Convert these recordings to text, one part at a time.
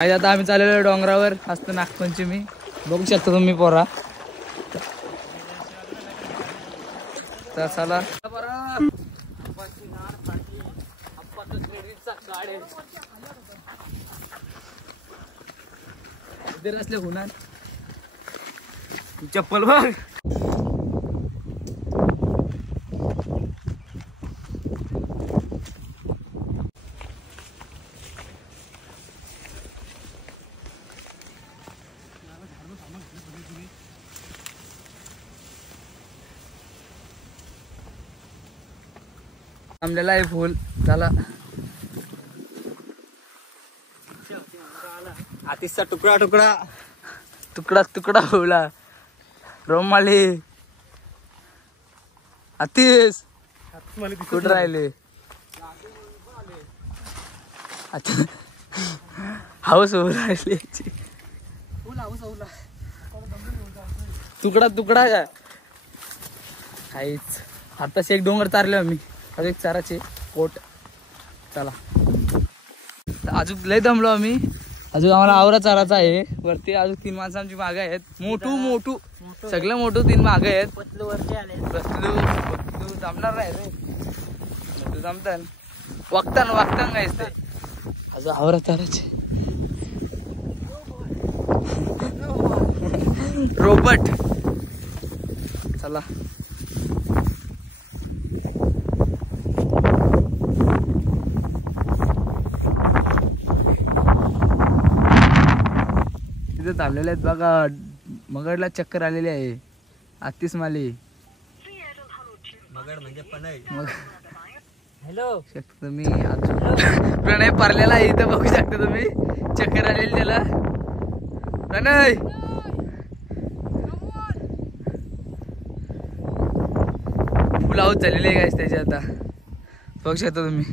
आता आम्ही चाललेलो डोंगरावर असतं नागपंचमी बघू शकता तुम्ही पोरा तर चला असले होणार चप्पल बघ थांबलेला आहे फुल झाला आतिशचा तुकडा तुकडा तुकडा तुकडा होला रोमाली आतिश कुठं राहिले आता हाऊस होऊ राहिली तुकडा तुकडा का काहीच आताच एक डोंगर चारले आम्ही अजून एक चाराचे पोट चला अजून लय दमलो आम्ही अजून आम्हाला आवरा चाराचा आहे वरती अजून 3 माणसं आमची मागे आहेत मोठू सगळं मोठू 3 मागे आहेत पतलू वरती आले पतलू जमणार नाही रे मोठू जमतान वागतान गायच ते अजून आवरा चाराचे रोबट चला थांबलेले आहेत बघा मगडला चक्कर आलेली आहे आतिश माली मगड म्हणजे पनई हॅलो शकता तुम्ही प्रणय पारलेला आहे इथं बघू शकता तुम्ही चक्कर आलेली त्याला प्रणय फुल आऊट झालेली आहे त्याची आता बघू शकता तुम्ही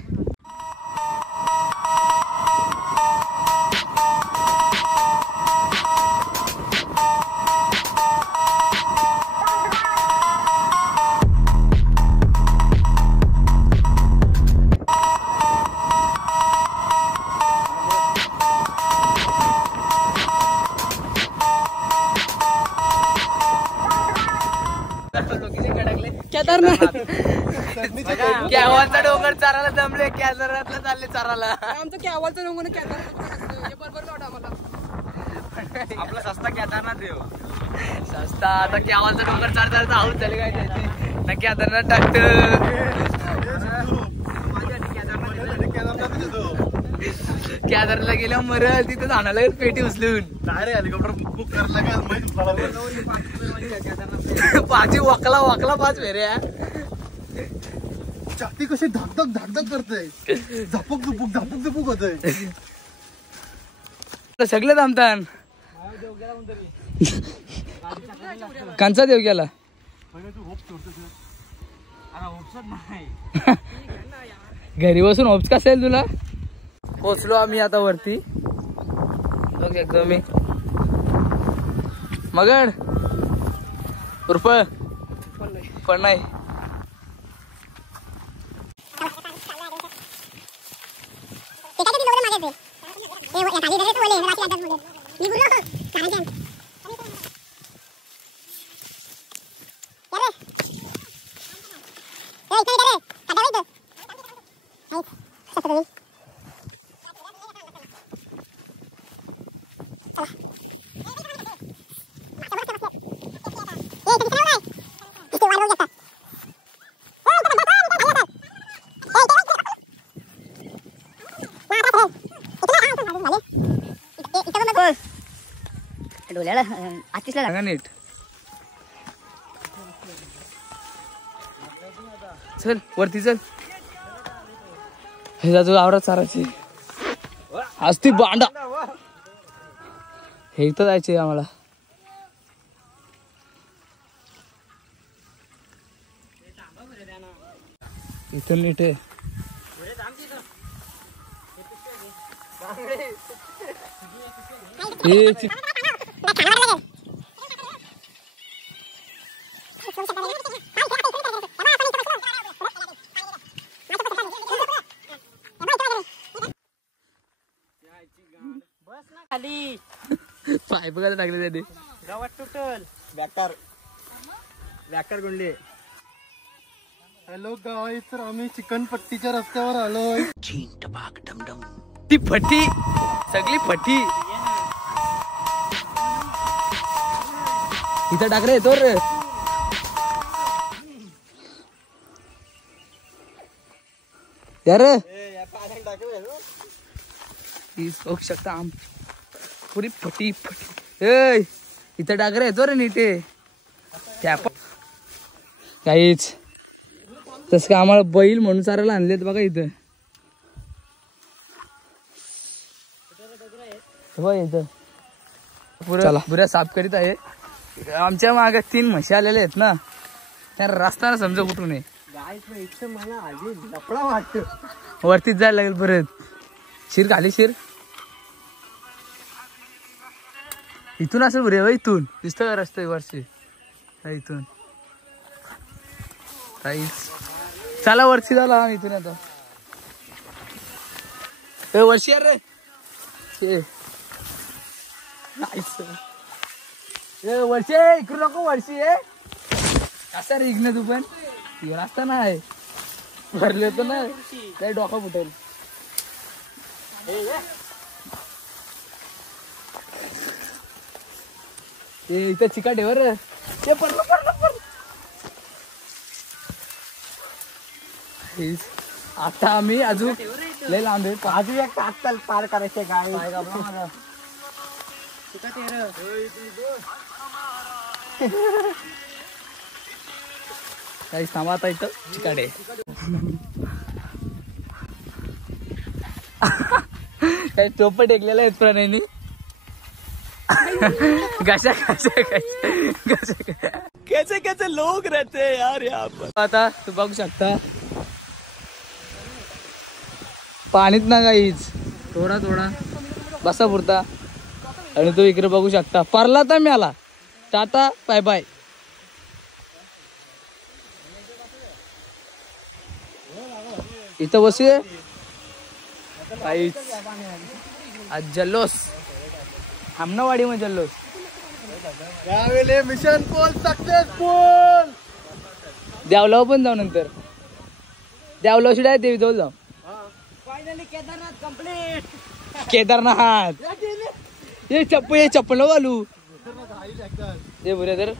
केदारनाथ कॅवालचा डोंगर चारायला जमले केदारनाथला चालले चारायला आमचं कॅवालचा डोंगर केदारनाथ बरोबर काढा आम्हाला आपला सस्ता केदारनाथ देव सस्ता आता कॅवालचा डोंगर चारता आऊट झाले काय त्याची ना केदारनाथ टाकत केदारला गेल्या मरल तिथं जाणार पेटी उचलून हेलिकॉप्टर बुक करायला पाची वाकला 5 फेऱ्या छाती कशी धकधक करते झपक झपक होतय सगळे थांबतान कांचा देव गेला घरी बसून होप्स कसा येईल तुला पोचलो आम्ही आता वरती बघ एकदम मी मगड उर्फ पण नाही डोल्याला आतिशला सांगा नीट चल वरती चल हे जातो आवडत चारायची असती बांडा हे इथं जायचे आम्हाला इथून नीट आहे बस ना पाय बघायला टाकले त्याने. हॅलो गाईस, तर आम्ही चिकनपट्टीच्या रस्त्यावर आलोय. ती फटी सगळी फटी इथं टाक रे येतो रे. यार बघू शकता आम पुरी फटी फटी. ए इथं टाक रे येतो रे नीटे त्या काहीच. तस का आम्हाला बैल म्हणून चारायला आणलेत बघा इथं. पुरा पुऱ्या साफ करीत आहे. आमच्या मागे 3 म्हशी आलेल्या आहेत ना, त्या रस्ता समजा कुठून आहे. वरतीच जायला लागेल परत. शिर खाली शिर इथून असेल बरे. इथून दिसतं का रस्ते वरची इथून काहीच. चला वरची झाला इथून आता. वर्षी यार रे वर्षी इकडे नको. वर्षी आहे कसा रे इकडे तू पण रस्ता नाही भरले होतं ना, काही डोका फुटेल. इथं चिकाट आहे बर. ते पडलं पडलं पडलं. आता आम्ही अजून लय लांब आहे. अजून एक तास पार करायचे गाय. काही थांबा आता इथं चिकाट आहे. काही टोप टेकलेला आहेत प्रणयनी. कशा कशा कैसे कैसे लोग रहते हैं यार यहाँ पर. आता तू बघू शकता पाणीच ना काहीच. थोडा थोडा बसा पुरता. आणि तो इकडे बघू शकता परला तर मी आला. Tata bye bye. इथं बसूया काहीच. आज जल्लोष हमनावाडी मध्ये जल्लोष. यावेळी मिशन पोल सक्सेसफुल. द्यावलाव पण जाऊ नंतर. द्यावलाव शिवाय देवी जवळ जाऊ. Finally Kedarnath complete. केदारनाथ ये चप्पल घालू ते बरे. तर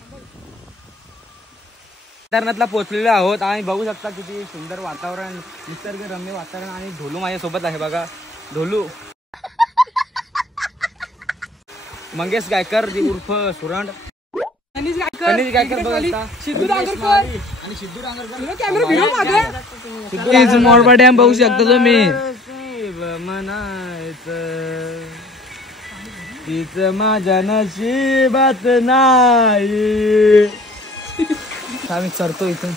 केदारनाथला पोहोचलेलो आहोत आणि बघू शकता किती सुंदर वातावरण, निसर्गरम्य वातावरण. आणि ढोलू माझ्यासोबत आहे बघा. ढोलू मंगेश गायकर उर्फ सुरंड. कनिष कनिष गायकर बघा. सिद्धू डांगरकर आणि सिद्धू डांगरकर. कॅमेरा फिरव मागे. प्लीज मोरबा डॅम बघू शकता तुम्ही. म्हणायचं तीच माझ्या नशिबात नाही. आम्ही चरतो इथून.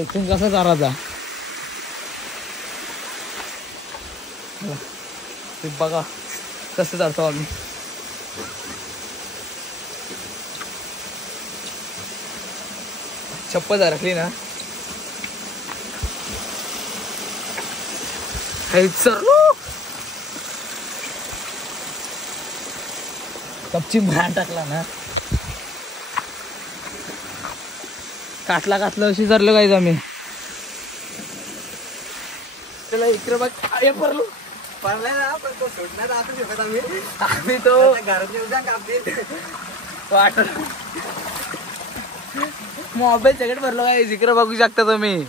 इथून कसा चारायचा ते बघा कसं चालतो आम्ही. चप्पल रखली ना कपची भान टाकला ना. काटला अशी धरलं काय आम्ही. त्याला इकडे बघ पडलो. आम्ही तो वाटर मोबाईल सगळं भरलो काय. इकडे बघू शकता तुम्ही.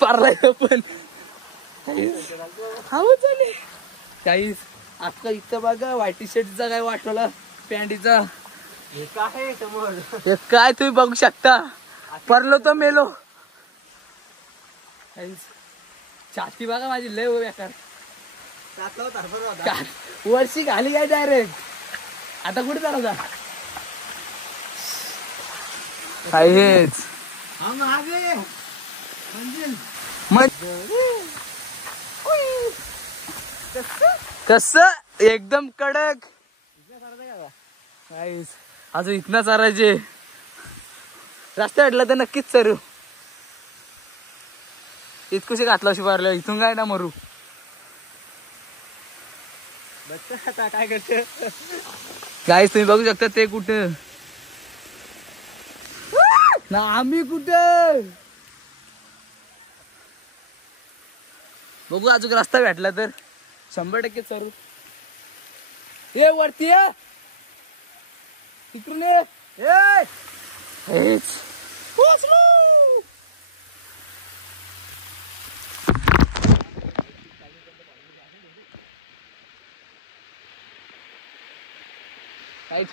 पारलाय पण काहीच. आता इथं बघा व्हाईट शर्टचा काय वाटवला पॅन्टीचा. काय तुम्ही बघू शकता. परलो तो मेलो. छाती बघा माझी लय बेकार. वर्षी घाली काय डायरेक्ट. आता कुठे चालवता काहीच. कस एकदम कडक. काहीच अजून इथना चारायचे. रस्ता भेटला तर नक्कीच चरू. इतकुशी घातला शिवारलं इथून काय ना मरू. आता काय करते गाईस तुम्ही बघू शकता ते कुठं ना आम्ही कुठं बघू अजून रस्ता भेटला तर 100% चढू ये वरती ये तिकडून ये हेच. काहीच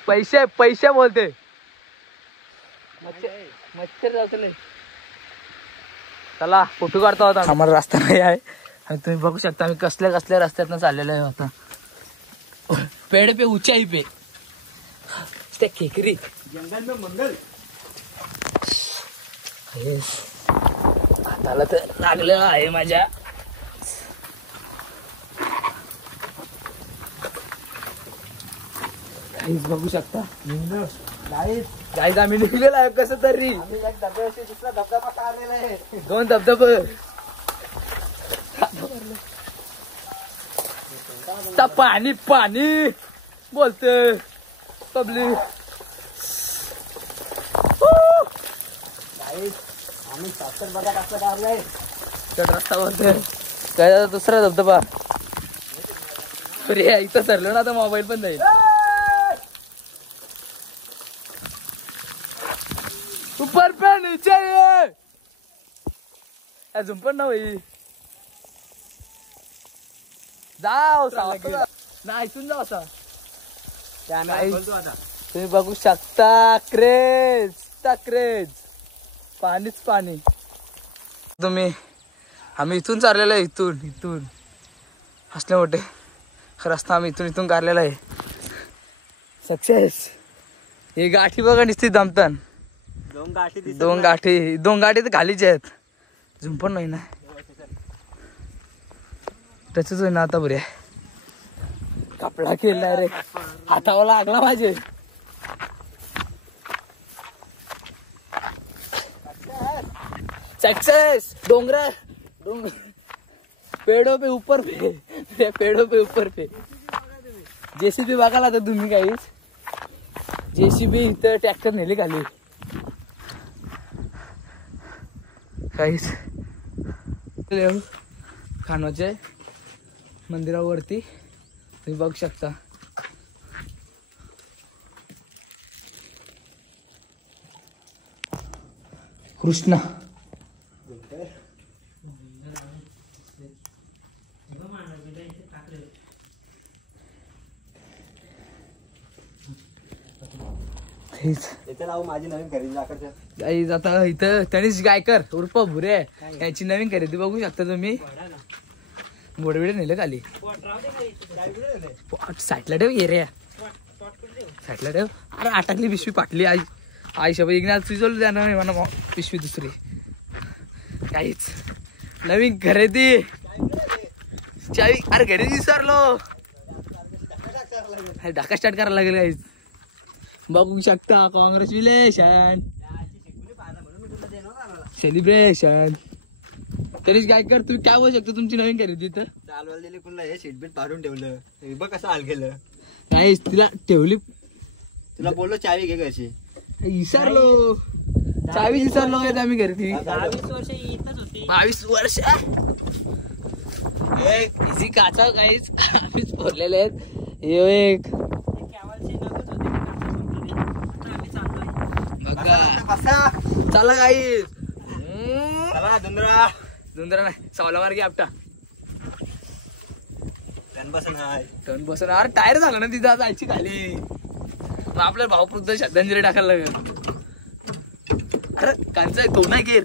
पैसे बोलते मच्छर जातले चला फोटो काढता होता आम्हाला रस्ता नाही आहे आणि तुम्ही बघू शकता आम्ही कसल्या रस्त्यातनं चाललेलो आहे आता पेड़ पे ऊंचाई पे त्या खेकरी जंगल में मंगल हाताला तर लागलेलं आहे माझ्या काहीच बघू शकता गाईज आम्ही निघलेलो आहे कसं तरी दुसरा धबधबा काढलेला आहे 2 धबधब पाणी बोलते पब्लिक आम्ही साक्षर बघा कसं काढलंय रस्ता बोलते काय दुसरा धबधबा अरे इथं सरलो ना आता मोबाईल पण जाईल ऊपर पे नीचे अजून पण ना भाई जाओ ना इथून जाऊ असा तुम्ही बघू शकता क्रेज पाणीच पाणी तुम्ही आम्ही इथून चाललेलो आहे इथून असले मोठे रस्ता आम्ही इथून काढलेला आहे सक्सेस हे गाठी बघा निस्ती दमतान 2 गाठी तर खालीच आहेत झुम पण नाही ना त्याच ना आता बरे कपडा केलाय रे हातावर लागला पाहिजे सक्सेस डोंगर पेड़ों पे ऊपर पे जेसीबी बघायला तर तुम्ही काहीच जेसीबी इथं ट्रॅक्टर नेली खाली काहीच खानोचे मंदिरावरती तुम्ही बघू शकता कृष्णा माझी नवीन खरेदी आता इथं तनिष गायकर उर्फ भुरे याची नवीन खरेदी बघू शकता तुम्ही बोडबिडे नेलं खाली साईडला ठेव एरिया साईडला ठेव अरे अटकली पिशवी पाटली आई शब इग्नात तुझं जाणार नाही म्हणा पिशवी दुसरी काहीच नवीन खरेदी चावी अरे घरी विसरलो ढाका स्टार्ट करायला लागेल काहीच बघू शकता कॉंग्रॅच्युलेशन सेलिब्रेशन तरीच काय कर तुम्ही काय बोलू शकता तुमची नवीन खरेदी तर चालवायला दिली कुणला हे सीटबेल्ट पाडून ठेवलं हे बघ कसं हाल केलं काहीच तिला ठेवली तुला बोललो चावी घे कशी विसरलो चावी विसरलो आम्ही खरेदी 22 वर्ष इझी काचा काहीच आम्हीच फोडलेले आहेत एक चला काही धुंदरा नाही सावला मार्गी आपटा टर्न बसन अरे टायर झाला ना तिथं जायची खाली मग आपल्या भावपुरतं श्रद्धांजली टाकायला लागेल अरे कांचा तो नाही गेर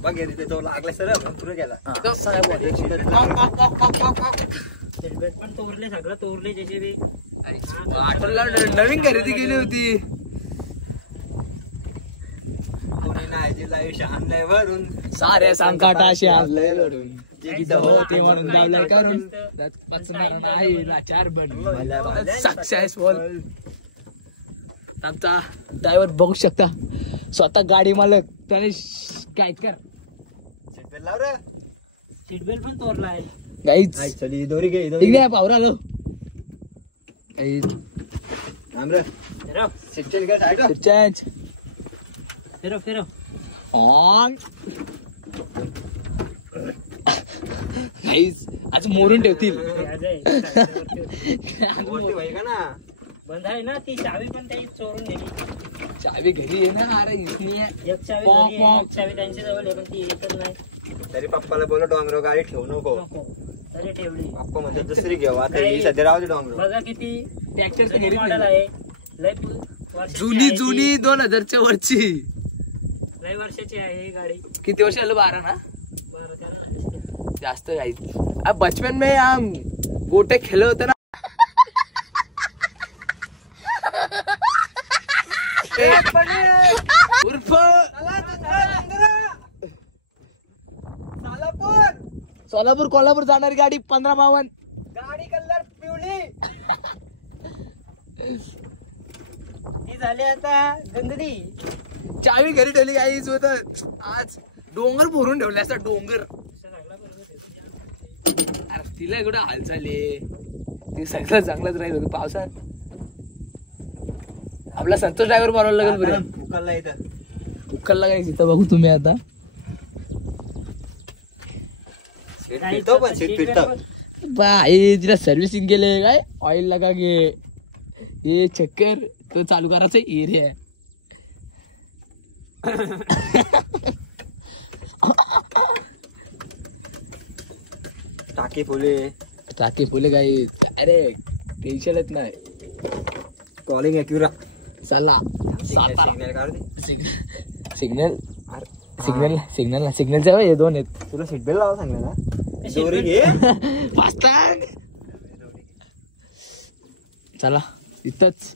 बघ तिथे तो लागला सर पुढे गेला पण तोरले सगळं तोरले त्याचे आठवला नवीन खरेदी केली होती वरून साऱ्या संकटाशी आणलंय लढून होते म्हणून दावलंय करून चार बन सक्सेसफुल आमचा ड्रायव्हर बघू शकता स्वतः गाडी मालक त्याने काय कर सीटबेल्ट लाव रे सीटबेल्ट पण तोरलाय गाईच दोरी घे पावरा आलो आज मोरून ठेवतील. बंद आहे ना ती चावी पण काही चोरून नेली. चावी घरी आहे ना. अरे एक चावी घरी आहे, एक चावी त्यांच्या जवळ आहे, पण ती येतच नाही. तरी पप्पाला बोललो डोंगरावर गाडी ठेवू नको. तरी ठेवली. पप्पा म्हणतात दुसरी घेऊ. आता ही सध्या राहू दे डोंगरावर. बघा किती ट्रॅक्टर मॉडेल आहे. लय वर्षाची जुनी आहे ती. जुनी 2000च्या वरची. लय वर्षाची आहे ही गाडी. किती वर्ष आलं? 12 ना. बरं त्याला जास्त काही. अब बचपन में हम गोटे खेले होते ना. उर्फ सोलापूर कोल्हापूर जाणारी गाडी 1552. गाडी कलर पिवळी. ती झाली आता गंदडी. चावी घरी ठेवली काहीच होत. आज डोंगर भरून ठेवले असता. डोंगर. अरे तिला कुठं हालचाल आहे. ते सगळं चांगलंच राहील होतं पावसात. आपला संतोष ड्रायव्हर बोलावं लागेल बरं. उकलला इथं. उकलला काय तिथं बघू तुम्ही आता. सीट फिरतो पण सीट फिरतो. बाई तिला सर्व्हिसिंग केले काय. ऑइल लगा गे. हे चक्कर तो चालू करायचा एरिया. टाकी फुले. टाके फुले काही. अरे टेन्शनच नाही. कॉलिंग ॲक्युरा. चला सिग्नल काढ दे. सिग्नल सिग्नल सिग्नलच्या हे 2 आहेत. तुला सीट बेल्ट लावा सांगलं ना. दोरी घे. फास्टॅग. चला इथंच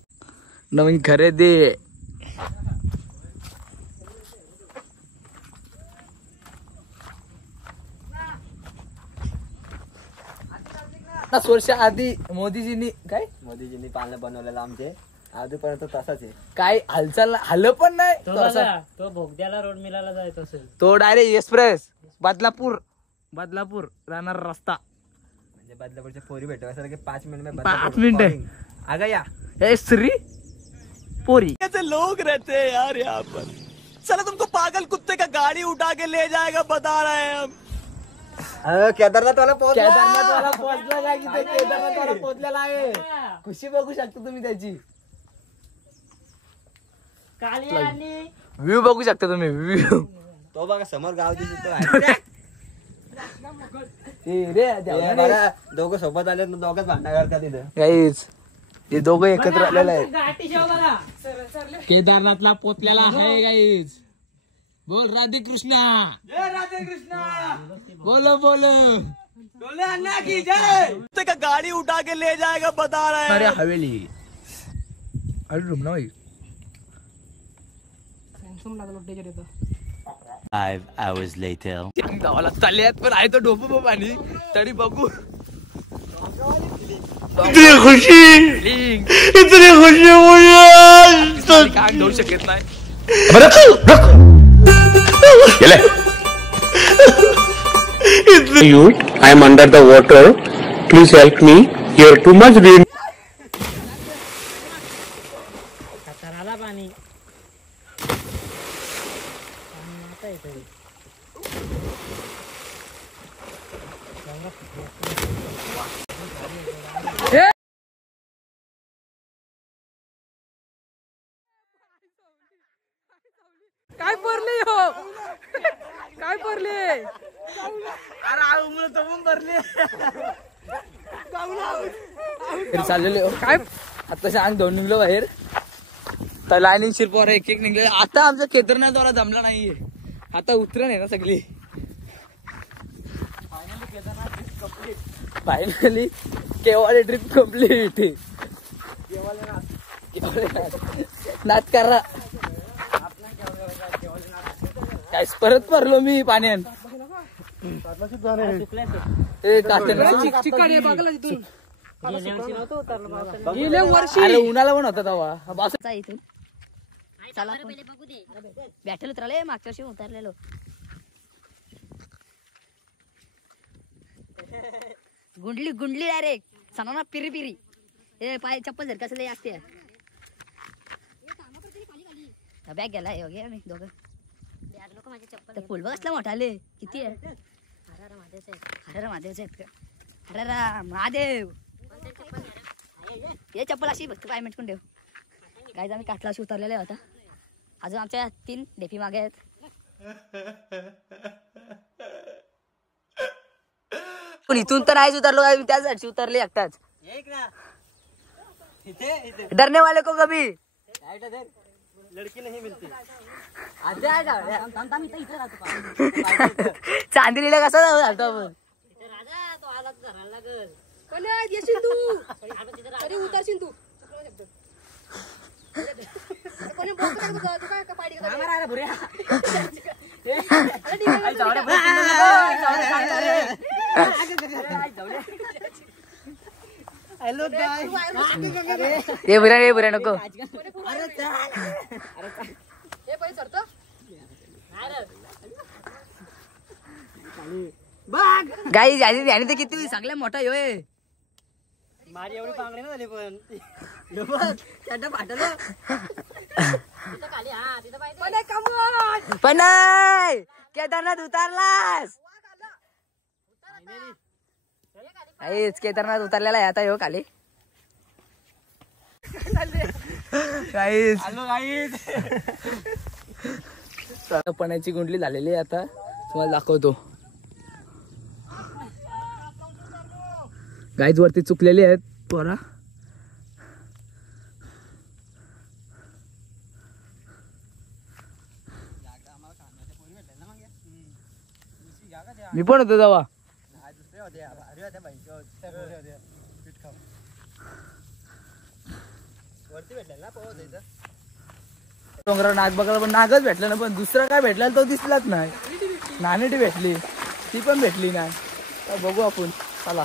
नवीन खरेदी. वर्ष आधी मोदीजींनी पालन बनवलेलं आमचे आधीपर्यंत तसाच आहे. काय हालचाल हल्लं पण नाही. तो तो असा- बघा, तो भोगद्याला रोड मिळाला जायचं असेल. तो डायरेक्ट एक्सप्रेस बदलापूर राहणार रस्ता. म्हणजे बदलापूरच्या पोरी भेटवायसारखे 5 मिनिट में 5 मिनिटं. आगा या. ए श्री पोरी कैसे लोग रहते हैं यार यहाँ पर. चला तुमको पागल कुत्ते का गाड़ी उठा के ले जाएगा बता रहे हैं हम. केदारनाथ वाला पोहोचला. केदारनाथवाला पोहोचला काय की ते केदारनाथवाला पोहोचलेला आहे. खुशी बघू शकता तुम्ही त्याची. काली आणि व्ह्यू बघू शकता तुम्ही. व्ह्यू तो बघा समोर गाव दिसतो. दोघं सोबत आले दोघच भांडणं करतात तिथं. गाईज हे दोघं एकत्र आलेले आहेत. गाठी शेव बघा. केदारनाथला पोचलेला आहे गाईज. बोल राधे कृष्णा. बोलो अन्ना की जय. का गाड़ी उठा के ले जाएगा बता रहे हैं. अरे हवेली. अरे रूम ना भाई. 5 hours later. गावाला चालले आहेत पण आहे तो डोपो पाणी तरी बघू. इतनी खुशी काय घेऊ शकत नाही. Youth, I am under the water. Please help me. Here too much rain. खतराला पाणी. आता इकडे. काय पडले हो. काय पडले. चाललेले काय आता अंग धुवून निघलो बाहेर. तर लाईनिंग शिरपोर एक निघले. आता आमचा केदारनाथवाला जमला नाहीये. आता उतरण आहे ना सगळी. Finally Kewale trip complete. नाच करा काय परत पडलो मी पाण्यात. चिकट आहे बघला तिथून. अरे उन्हाला पण होता तेव्हा. इथून चला बॅटल उतरले. मागच्या वर्षी उतरलेलो. गुंडली डायरेक्ट. सना पिरी पिरी. ए पाय चप्पल जर कसं असते बॅग गेला हे आम्ही दोघं बॅग नको माझी चप्पल फुल बसला मोठा आले किती आहे हर महादेवच आहेत का हर महादेव हे चप्पल अशी फक्त पाय मिटकून ठेव काय आम्ही काठला अशी उतरलेले होता अजून आमच्या 3 डेफी मागे आहेत पण इथून तर नाहीच उतरलो त्याच झाडची उतरले एकटाच डरने वाले को कभी लडकी नाही मिळते चांदिलीला कसा झालतो आपण राजा तो आला तर धरायला लागल पण येशील तू तरी उतरशील तू कोणी बोलतो का तू काय पाडी हॅलो गाय ये बुरा नको हे पहिले सरतो गाई याने तर किती सगळ्या मोठा होय माझी एवढी पांगडी ना झाली पण पण नाही केदारनाथ उतारलास काहीच केदारनाथ उतरलेला आहे आता हो खाली काहीच पण्याची गुंडली झालेली आहे आता तुम्हाला दाखवतो गाईज वरती चुकलेली आहेत पोरा मी पण होतो तेव्हा डोंगरावर नाग बघायला पण नागच भेटला ना पण दुसरा काय भेटला तो दिसलाच नाही नाणेटी भेटली ती पण भेटली नाही बघू आपण चला